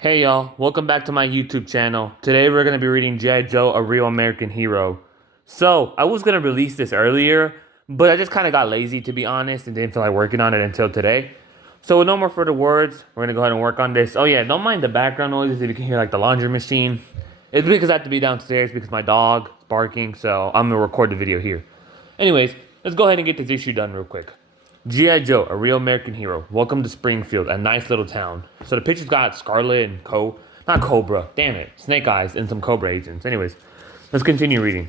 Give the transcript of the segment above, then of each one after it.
Hey y'all, welcome back to my YouTube channel. Today we're going to be reading G.I Joe, A Real American Hero. So, I was going to release this earlier, but I just kind of got lazy to be honest and didn't feel like working on it until today. So, with no more further words, we're going to go ahead and work on this. Oh yeah, don't mind the background noises if you can hear like the laundry machine. It's because I have to be downstairs because my dog is barking, so I'm going to record the video here. Anyways, let's go ahead and get this issue done real quick. G.I. Joe, a real American hero. Welcome to Springfield, a nice little town. So the picture's got Scarlet and not Cobra, damn it, Snake Eyes and some Cobra agents. Anyways, let's continue reading.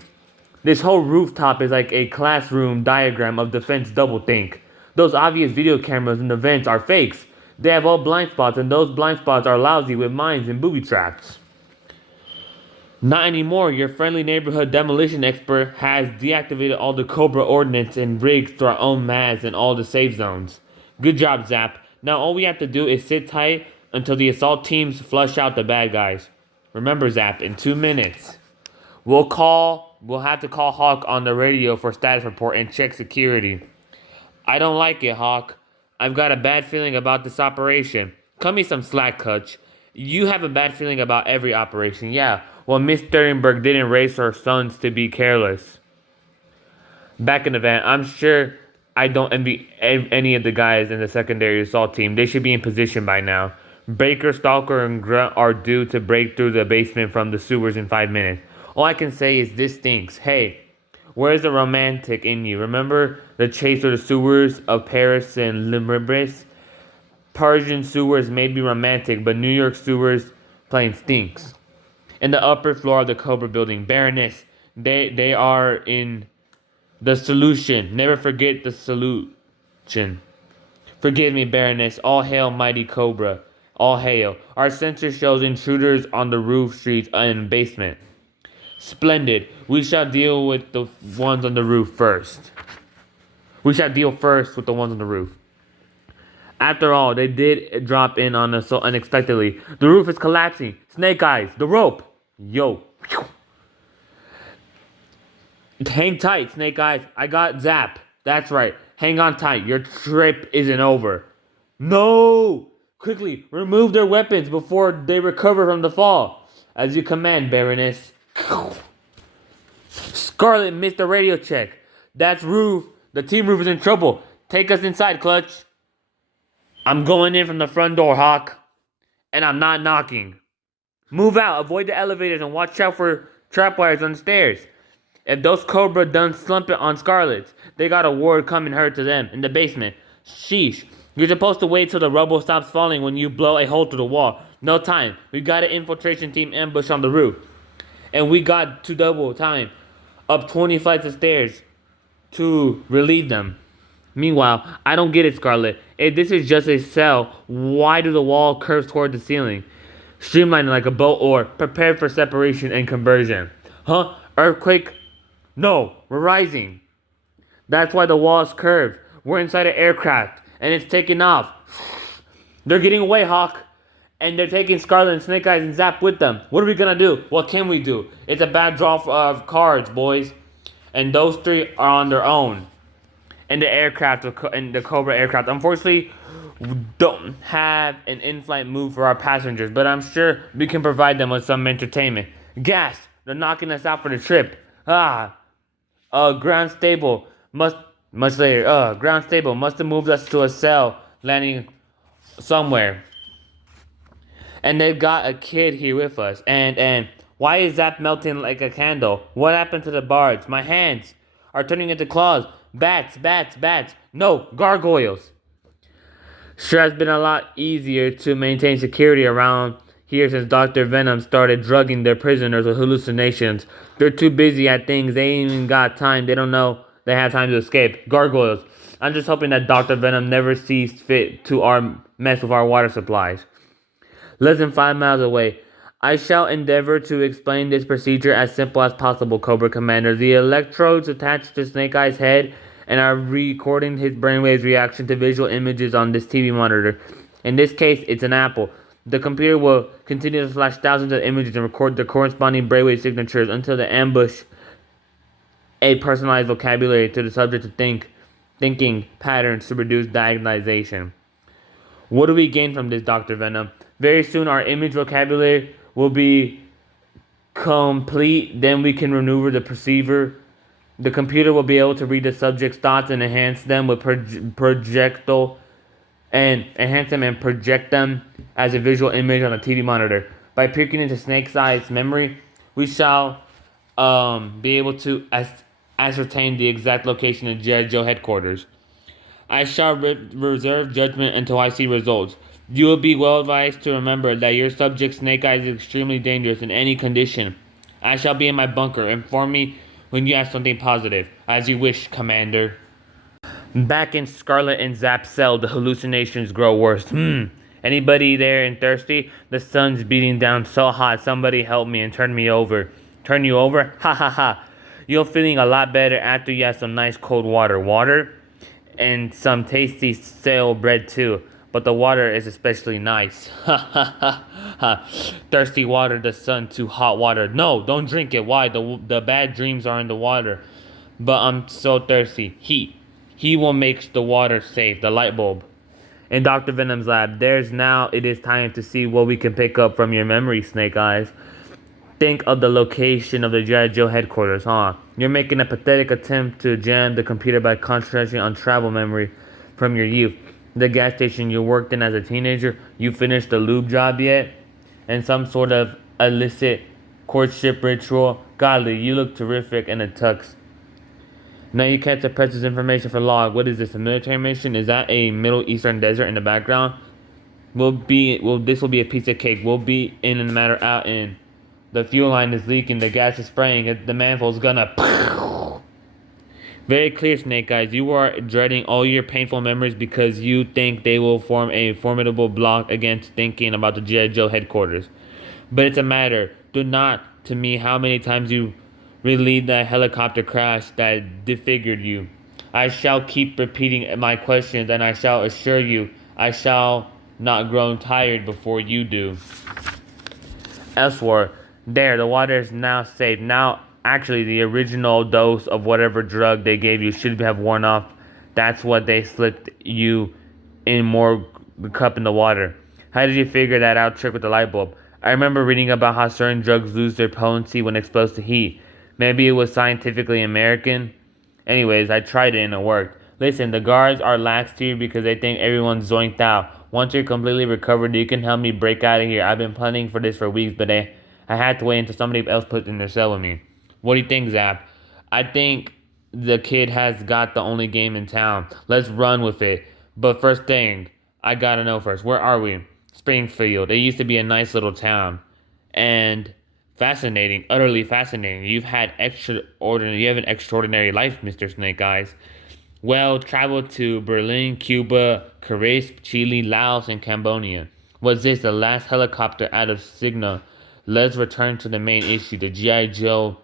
This whole rooftop is like a classroom diagram of defense doublethink. Those obvious video cameras in the vents are fakes. They have all blind spots, and those blind spots are lousy with mines and booby traps. Not anymore. Your friendly neighborhood demolition expert has deactivated all the Cobra ordnance and rigs to our own mads and all the safe zones. Good job, Zap. Now all we have to do is sit tight until the assault teams flush out the bad guys. Remember, Zap, in 2 minutes. We'll have to call Hawk on the radio for status report and check security. I don't like it, Hawk. I've got a bad feeling about this operation. Cut me some slack, Kutch. You have a bad feeling about every operation, yeah. Well, Miss Sternberg didn't raise her sons to be careless. Back in the van, I'm sure I don't envy any of the guys in the secondary assault team. They should be in position by now. Baker, Stalker, and Grunt are due to break through the basement from the sewers in 5 minutes. All I can say is this stinks. Hey, where's the romantic in you? Remember the chase through the sewers of Paris and Limerick? Persian sewers may be romantic, but New York sewers plain stinks. In the upper floor of the Cobra building, Baroness, they are in the solution. Never forget the solution. Forgive me, Baroness. All hail, mighty Cobra. All hail. Our sensor shows intruders on the roof, streets, and basement. Splendid. We shall deal with the ones on the roof first. We shall deal first with the ones on the roof. After all, they did drop in on us so unexpectedly. The roof is collapsing. Snake Eyes, the rope. Yo. Hang tight, Snake Eyes. I got Zap. That's right. Hang on tight. Your trip isn't over. No! Quickly, remove their weapons before they recover from the fall. As you command, Baroness. Scarlet missed the radio check. That's Roof. The team roof is in trouble. Take us inside, Clutch. I'm going in from the front door, Hawk. And I'm not knocking. Move out, avoid the elevators, and watch out for trapwires on the stairs. If those Cobra done slump it on Scarlet, they got a ward coming hurt to them in the basement. Sheesh. You're supposed to wait till the rubble stops falling when you blow a hole through the wall. No time. We got an infiltration team ambush on the roof. And we got to double time up 20 flights of stairs to relieve them. Meanwhile, I don't get it, Scarlet. If this is just a cell, why do the wall curve toward the ceiling? Streamlined like a boat or prepared for separation and conversion. Huh? Earthquake? No, we're rising. That's why the walls curve. We're inside an aircraft, and it's taking off. They're getting away, Hawk. And they're taking Scarlet and Snake Eyes and Zap with them. What are we gonna do? What can we do? It's a bad draw of cards, boys. And those three are on their own. And the aircraft, and the Cobra aircraft. Unfortunately, we don't have an in-flight move for our passengers, but I'm sure we can provide them with some entertainment. Gas! They're knocking us out for the trip. Ground stable must much later. Ground stable must have moved us to a cell landing somewhere. And they've got a kid here with us. And why is Zap melting like a candle? What happened to the barge? My hands are turning into claws. Bats, bats, bats. No, gargoyles. Sure has been a lot easier to maintain security around here since Dr. Venom started drugging their prisoners with hallucinations. They're too busy at things. They ain't even got time. They don't know they have time to escape. Gargoyles. I'm just hoping that Dr. Venom never sees fit to mess with our water supplies. Less than 5 miles away. I shall endeavor to explain this procedure as simple as possible, Cobra Commander. The electrodes attached to Snake Eye's head and are recording his brainwaves reaction to visual images on this TV monitor. In this case, it's an apple. The computer will continue to flash thousands of images and record the corresponding brainwave signatures until the ambush a personalized vocabulary to the subject to thinking patterns to reduce diagonalization. What do we gain from this, Dr. Venom? Very soon, our image vocabulary will be complete. Then we can maneuver the perceiver. The computer will be able to read the subject's thoughts and enhance them with projectile and enhance them and project them as a visual image on a TV monitor. By peeking into Snake's Eye's memory, we shall be able to ascertain the exact location of G.I Joe headquarters. I shall reserve judgment until I see results. You will be well advised to remember that your subject Snake Eyes is extremely dangerous in any condition. I shall be in my bunker. Inform me when you have something positive. As you wish, Commander. Back in Scarlet and Zap's cell, the hallucinations grow worse. Anybody there and thirsty? The sun's beating down so hot. Somebody help me and turn me over. Turn you over? Ha ha ha. You're feeling a lot better after you have some nice cold water. Water? And some tasty stale bread too. But the water is especially nice. Ha ha ha ha. Thirsty water, the sun to hot water. No, don't drink it. Why? The bad dreams are in the water. But I'm so thirsty. Heat. He will make the water safe. The light bulb. In Dr. Venom's lab, it is time to see what we can pick up from your memory, Snake Eyes. Think of the location of the G.I. Joe headquarters, huh? You're making a pathetic attempt to jam the computer by concentrating on travel memory from your youth. The gas station you worked in as a teenager, you finished the lube job yet? And some sort of illicit courtship ritual? Golly, you look terrific in a tux. Now you can't suppress this information for log. What is this, a military mission? Is that a Middle Eastern desert in the background? This will be a piece of cake. We'll be in a matter out in. The fuel line is leaking, the gas is spraying, the manifold's gonna... Very clear, Snake Eyes. You are dreading all your painful memories because you think they will form a formidable block against thinking about the G.I. Joe headquarters. But it's a matter. Do not to me how many times you relieved that helicopter crash that disfigured you. I shall keep repeating my questions, and I shall assure you I shall not grow tired before you do. Elsewhere, there, the water is now safe. Now, actually, the original dose of whatever drug they gave you should have worn off. That's what they slipped you in more cup in the water. How did you figure that out trick with the light bulb? I remember reading about how certain drugs lose their potency when exposed to heat. Maybe it was scientifically American. Anyways, I tried it and it worked. Listen, the guards are lax here because they think everyone's zoinked out. Once you're completely recovered, you can help me break out of here. I've been planning for this for weeks, but I had to wait until somebody else put in their cell with me. What do you think, Zap? I think the kid has got the only game in town. Let's run with it. But first thing, I gotta know first. Where are we? Springfield. It used to be a nice little town. And fascinating, utterly fascinating. You have an extraordinary life, Mr. Snake Eyes. Well, traveled to Berlin, Cuba, Caracas, Chile, Laos, and Cambodia. Was this the last helicopter out of Signal? Let's return to the main issue, the G.I. Joe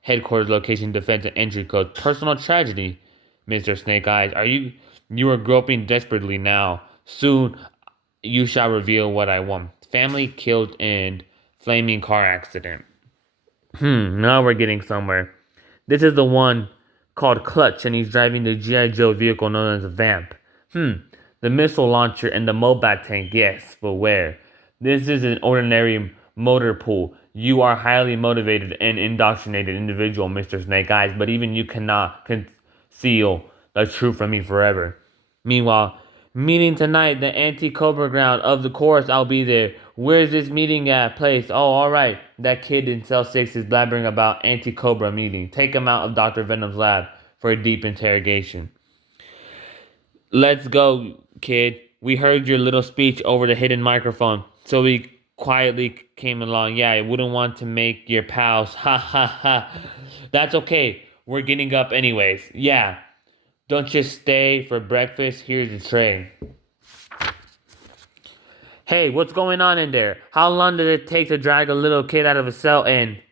headquarters location, defense, and entry code. Personal tragedy, Mr. Snake Eyes. You are groping desperately now. Soon, you shall reveal what I want. Family killed in flaming car accident. Now we're getting somewhere. This is the one called Clutch, and he's driving the G.I. Joe vehicle known as a Vamp. The missile launcher and the Mobat tank, yes, but where? This is an ordinary motor pool. You are highly motivated and indoctrinated individual, Mr. Snake Eyes, but even you cannot conceal the truth from me forever. Meanwhile, meeting tonight, the anti-Cobra ground of the course, I'll be there. Where's this meeting at place? Oh, alright. That kid in cell 6 is blabbering about anti-Cobra meeting. Take him out of Dr. Venom's lab for a deep interrogation. Let's go, kid. We heard your little speech over the hidden microphone, so we quietly came along. Yeah, I wouldn't want to make your pals. Ha ha ha. That's okay. We're getting up anyways. Yeah. Don't just stay for breakfast. Here's the tray. Hey, what's going on in there? How long did it take to drag a little kid out of a cell and...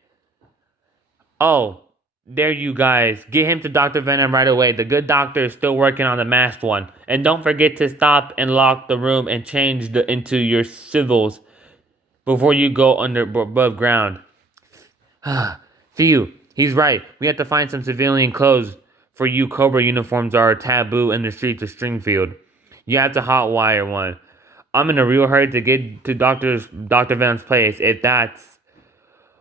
Oh, there you guys. Get him to Dr. Venom right away. The good doctor is still working on the masked one. And don't forget to stop and lock the room and change into your civils before you go above ground. Phew, he's right. We have to find some civilian clothes for you. Cobra uniforms are taboo in the streets of Springfield. You have to hotwire one. I'm in a real hurry to get to Dr. Venom's place. If that's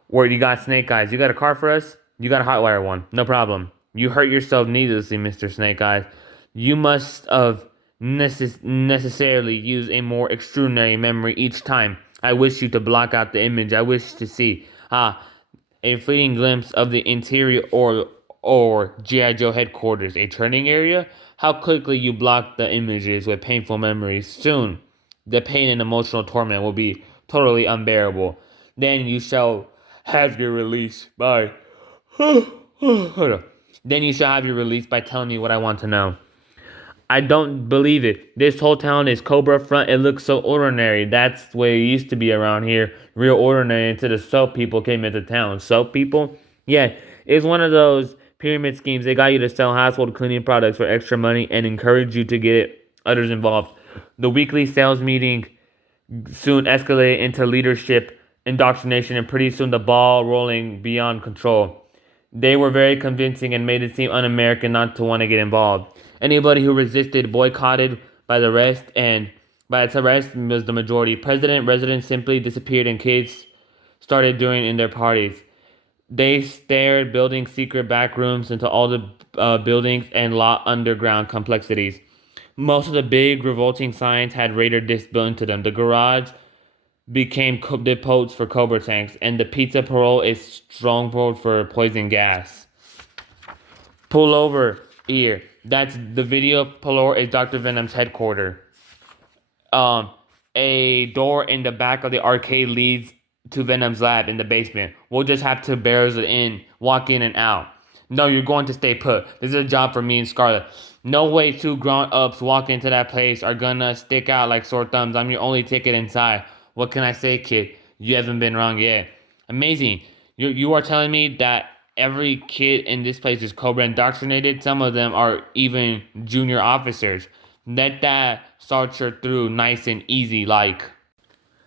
where you got Snake Eyes, you got a car for us? You got a hotwire one. No problem. You hurt yourself needlessly, Mr. Snake Eyes. You must have necessarily used a more extraordinary memory each time. I wish you to block out the image I wish to see. A fleeting glimpse of the interior or G.I. Joe headquarters, a training area? How quickly you block the images with painful memories. Soon, the pain and emotional torment will be totally unbearable. Then you shall have your release by. Hold on. Then you shall have your release by telling me what I want to know. I don't believe it. This whole town is Cobra Front. It looks so ordinary. That's the way it used to be around here. Real ordinary until the soap people came into town. Soap people? Yeah, it's one of those pyramid schemes. They got you to sell household cleaning products for extra money and encourage you to get others involved. The weekly sales meeting soon escalated into leadership indoctrination, and pretty soon the ball rolling beyond control. They were very convincing and made it seem un-American not to want to get involved. Anybody who resisted boycotted by the rest, and by its arrest was the majority. Residents simply disappeared, and kids started doing in their parties. They stared, building secret back rooms into all the buildings and lot underground complexities. Most of the big revolting signs had radar discs built into them. The garage became depots for Cobra tanks, and the pizza parole is stronghold for poison gas. Pull over here. That's the video. Pull over is Dr. Venom's headquarters. A door in the back of the arcade leads to Venom's lab in the basement. We'll just have to barrel it in, walk in and out. No, you're going to stay put. This is a job for me and Scarlet. No way two grown-ups walk into that place are gonna stick out like sore thumbs. I'm your only ticket inside. What can I say, kid? You haven't been wrong yet. Amazing. You are telling me that every kid in this place is Cobra indoctrinated? Some of them are even junior officers. Let that Sartre through nice and easy like.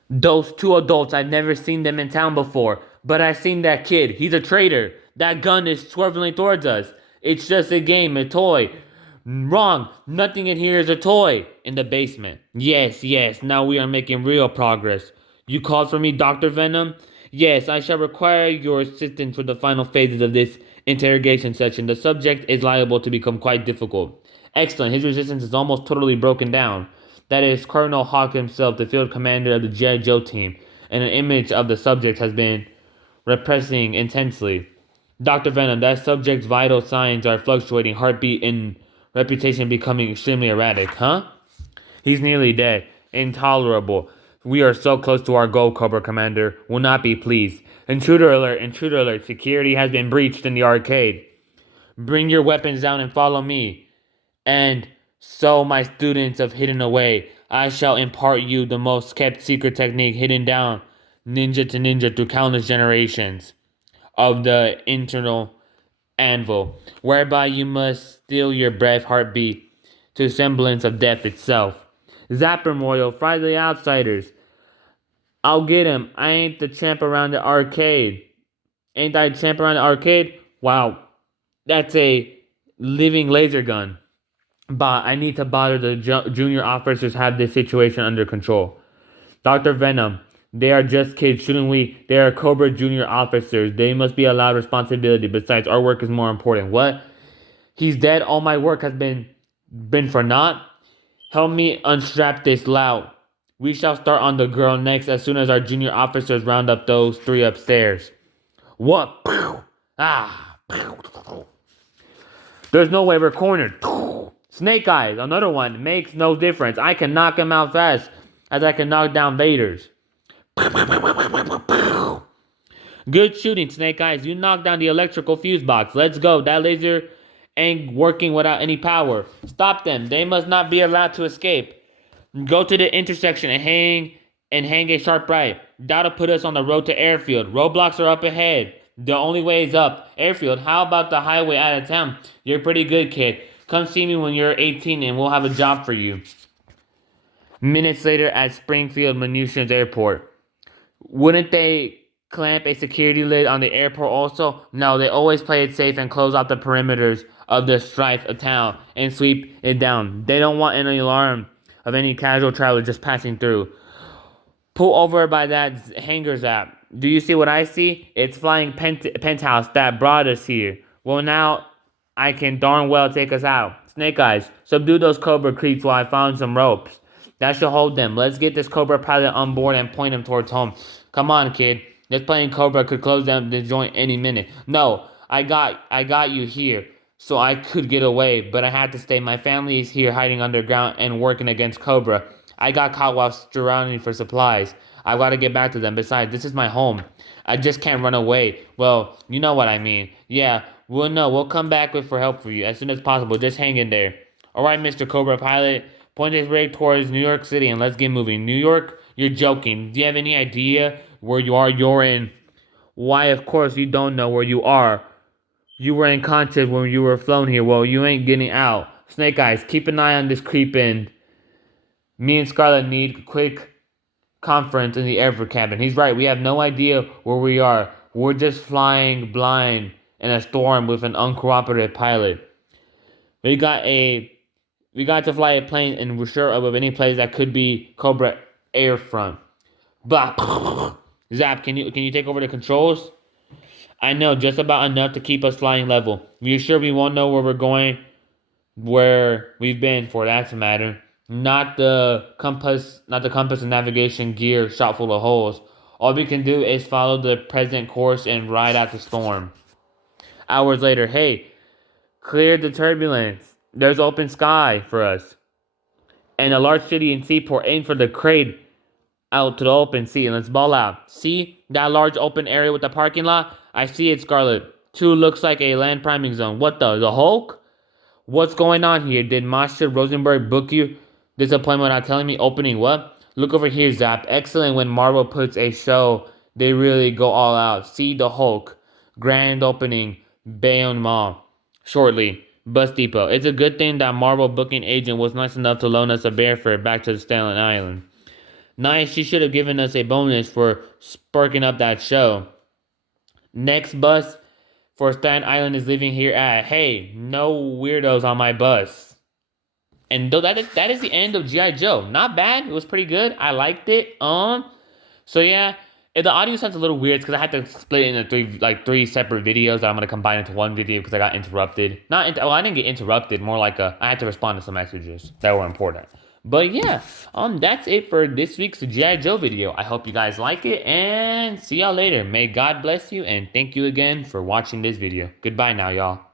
Those two adults, I've never seen them in town before, but I've seen that kid. He's a traitor. That gun is swerving towards us. It's just a game, a toy. Wrong. Nothing in here is a toy. In the basement. Yes, now we are making real progress. You called for me, Dr. Venom? Yes, I shall require your assistance for the final phases of this interrogation session. The subject is liable to become quite difficult. Excellent. His resistance is almost totally broken down. That is Colonel Hawk himself, the field commander of the G.I. Joe team, and an image of the subject has been repressing intensely. Dr. Venom, that subject's vital signs are fluctuating, heartbeat and reputation becoming extremely erratic, huh? He's nearly dead. Intolerable. We are so close to our goal, Cobra Commander. Will not be pleased. Intruder alert. Security has been breached in the arcade. Bring your weapons down and follow me. And so my students have hidden away. I shall impart you the most kept secret technique hidden down ninja to ninja through countless generations of the internal anvil, whereby you must still your breath heartbeat to semblance of death itself. Zapper Moyle, fry the outsiders. I'll get him. I ain't the champ around the arcade. Ain't I champ around the arcade? Wow, that's a living laser gun. But I need to bother the junior officers have this situation under control. Dr. Venom, they are just kids, shouldn't we? They are Cobra junior officers. They must be allowed responsibility. Besides, our work is more important. What? He's dead. All my work has been for naught? Help me unstrap this lout. We shall start on the girl next as soon as our junior officers round up those three upstairs. What? Ah. There's no way we're cornered. Snake Eyes, another one, makes no difference. I can knock him out fast as I can knock down Vader's. Good shooting, Snake Eyes. You knocked down the electrical fuse box. Let's go. That laser ain't working without any power. Stop them. They must not be allowed to escape. Go to the intersection and hang a sharp right. That'll put us on the road to airfield. Roadblocks are up ahead. The only way is up. Airfield, how about the highway out of town? You're pretty good, kid. Come see me when you're 18 and we'll have a job for you. Minutes later at Springfield Munitions Airport. Wouldn't they clamp a security lid on the airport also? No, they always play it safe and close off the perimeters of the strife of town and sweep it down. They don't want any alarm of any casual traveler just passing through. Pull over by that hangar zap. Do you see what I see? It's flying penthouse that brought us here. Well, now I can darn well take us out. Snake Eyes, subdue those Cobra creeps while I found some ropes. That should hold them. Let's get this Cobra pilot on board and point him towards home. Come on, kid. This plane Cobra could close down this joint any minute. No, I got you here, so I could get away, but I had to stay. My family is here hiding underground and working against Cobra. I got caught while surrounding for supplies. I've got to get back to them. Besides, this is my home. I just can't run away. Well, you know what I mean. Yeah, we'll come back with for help for you as soon as possible. Just hang in there. All right, Mr. Cobra Pilot. Point his rig towards New York City and let's get moving. New York? You're joking. Do you have any idea where you are? You're in. Why, of course, you don't know where you are. You were in contest when you were flown here. Well, you ain't getting out. Snake Eyes, keep an eye on this creep in. Me and Scarlet need a quick conference in the airfare cabin. He's right. We have no idea where we are. We're just flying blind in a storm with an uncooperative pilot. We got to fly a plane and we're sure of any place that could be Cobra Air Front. Bah. Zap, can you take over the controls? I know, just about enough to keep us flying level. You sure we won't know where we're going, where we've been for that matter? Not the compass and navigation gear shot full of holes. All we can do is follow the present course and ride out the storm. Hours later, hey, clear the turbulence. There's open sky for us. And a large city and seaport. Aim for the crate out to the open sea and let's ball out. See that large open area with the parking lot? I see it, Scarlet. 2 looks like a land priming zone. What the Hulk? What's going on here? Did Masha Rosenberg book you this appointment without telling me? Opening what? Look over here, Zap. Excellent when Marvel puts a show. They really go all out. See the Hulk. Grand opening. Bayonne Mall. Shortly. Bus Depot. It's a good thing that Marvel booking agent was nice enough to loan us a airfare back to Staten Island. Nice, she should have given us a bonus for sparking up that show. Next bus for Staten Island is leaving here at, hey, no weirdos on my bus. And though that is the end of G.I Joe. Not bad. It was pretty good. I liked it. So yeah, if the audio sounds a little weird because I had to split it into three separate videos that I'm gonna combine into one video because I got interrupted. I didn't get interrupted. More like I had to respond to some messages that were important. But yeah, that's it for this week's G.I Joe video. I hope you guys like it and see y'all later. May God bless you and thank you again for watching this video. Goodbye now, y'all.